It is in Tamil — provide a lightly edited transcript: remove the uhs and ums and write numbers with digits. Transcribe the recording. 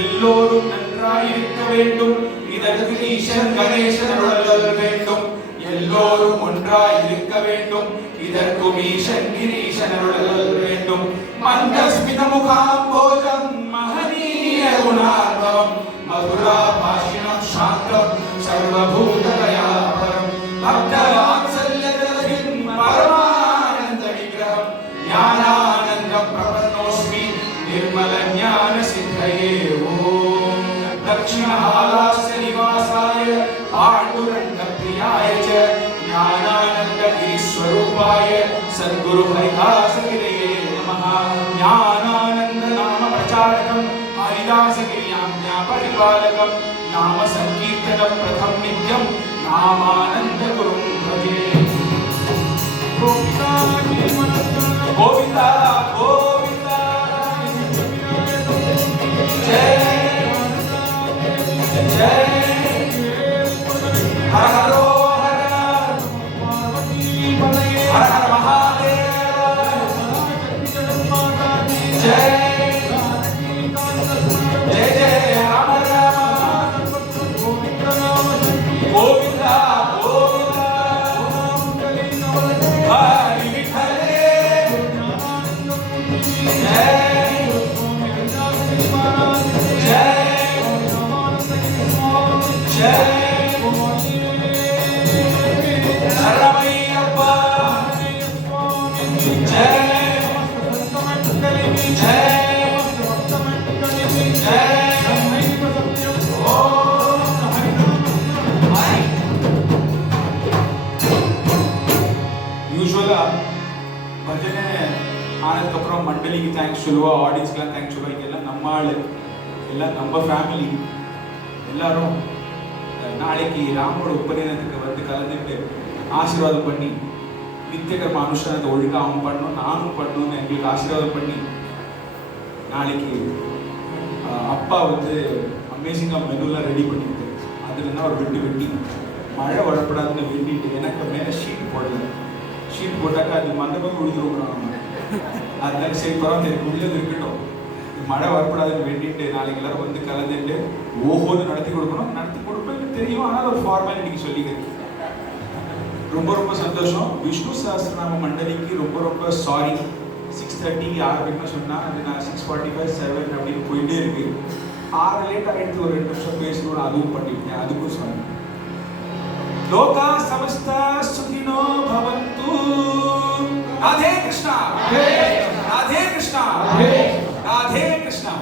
எல்லோரும் நன்றாயிருக்க வேண்டும். இதற்கு ஈசன் கணேசன் அருளல் வேண்டும். எல்லோரும் ஒன்றாயிருக்க வேண்டும். இதற்கும் ஈசன் கிரீசன் அருளல் வேண்டும். மந்தஸ்மித முகாம்போஜம் மகனீய குணார்பவம் மதுரா பாஷிணம் சாந்தம் சர்வபூததயாபரம் பக்தவாத்சல்யதலகிம் பரமானந்த விக்கிரகம் ஞானானந்தம் பிரபன்னோஸ்மி निर्मल ज्ञान सिद्धये ओम दक्षिणहालास्य निवासाय पांडुरंग प्रियाय च ज्ञानानंद गिरीश्वरूपाय सद्गुरु हरिदास गिरये नमः ज्ञानानंद नाम प्रचारकं हरिदास गिरियाज्ञा परिपालकं नाम संकीर्तनं प्रथम नित्यं नामानंद गुरुं भजे गोपिका गोविंदा गोविंदा जय जय हर हर हर हर महादेव जय जय जय राम राम गोविंदा गोविंदा हरि विठले जय ಭಜನೆ ಆನಂದಕப்புறம் ಮಂಡಳಿಗೆ ಥ್ಯಾಂಕ್ಸ್ சொல்லுவா ஆடியன்ஸ்க்குலாம் ಥ್ಯಾಂಕ್ಸ್ சொல்லுவா இதெல்லாம் நம்ம ஆளு எல்லாம் நம்ம ஃபேமிலி எல்லாரும் நாளைக்கு ராமோட உபநயனத்துக்கு வந்து கலந்துட்டு ஆசீர்வாதம் பண்ணி நித்தியகர்ம அனுஷ்டானத்தை ஒழுங்கா அவன் பண்ணணும் நானும் பண்ணணும்னு எங்களுக்கு ஆசீர்வாதம் பண்ணி நாளைக்கு அப்பா வந்து அமேசிங்காக மெனுலாம் ரெடி பண்ணிட்டு அதுலன்னா ஒரு வெட்டி மழை வரப்படாதுன்னு வேண்டிட்டு எனக்கு மேலே ஷீட் போடல ஷீட் போட்டாக்கா அது மண்டபம் விழுந்துருவோம் அதனால சரி பரவாயில்ல எனக்கு உள்ளது இருக்கட்டும் மழை வரப்படாதுன்னு வேண்டிட்டு நாளைக்கு எல்லாரும் வந்து கலந்துட்டு ஓஹோன்னு நடத்தி கொடுப்பேன்னு தெரியும். ஆனால் ஒரு ஃபார்மாலிட்டிக்கு சொல்லிக்கிறேன். ரொம்ப ரொம்ப சந்தோஷம். விஷ்ணு சஹஸ்ரநாம மண்டலிக்கு ரொம்ப ரொம்ப சாரி. 6:30 ஆரம்பிக்கணும்னு சொன்னால் அது நான் 6:45 7 அப்படின்னு போயிட்டே இருக்கு. 6 லேட் ஆகிடுது. ஒரு 2 நிமிஷம் பேசணும்னு அதுவும் பண்ணிட்டேன். அதுக்கும் சாரி. லோகா சமஸ்தா சுகினோ பவந்து. ராதே கிருஷ்ணா, ராதே கிருஷ்ணா, ராதே கிருஷ்ணா.